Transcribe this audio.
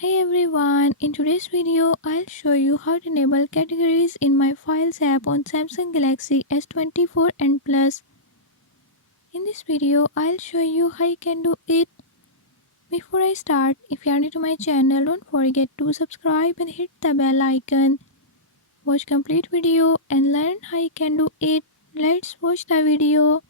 Hey everyone, in today's video I'll show you how to enable categories in my Files app on Samsung Galaxy S24 and Plus. In this video I'll show you how you can do it. Before I start, if you are new to my channel, don't forget to subscribe and hit the bell icon. Watch complete video and learn how you can do it. Let's watch the video.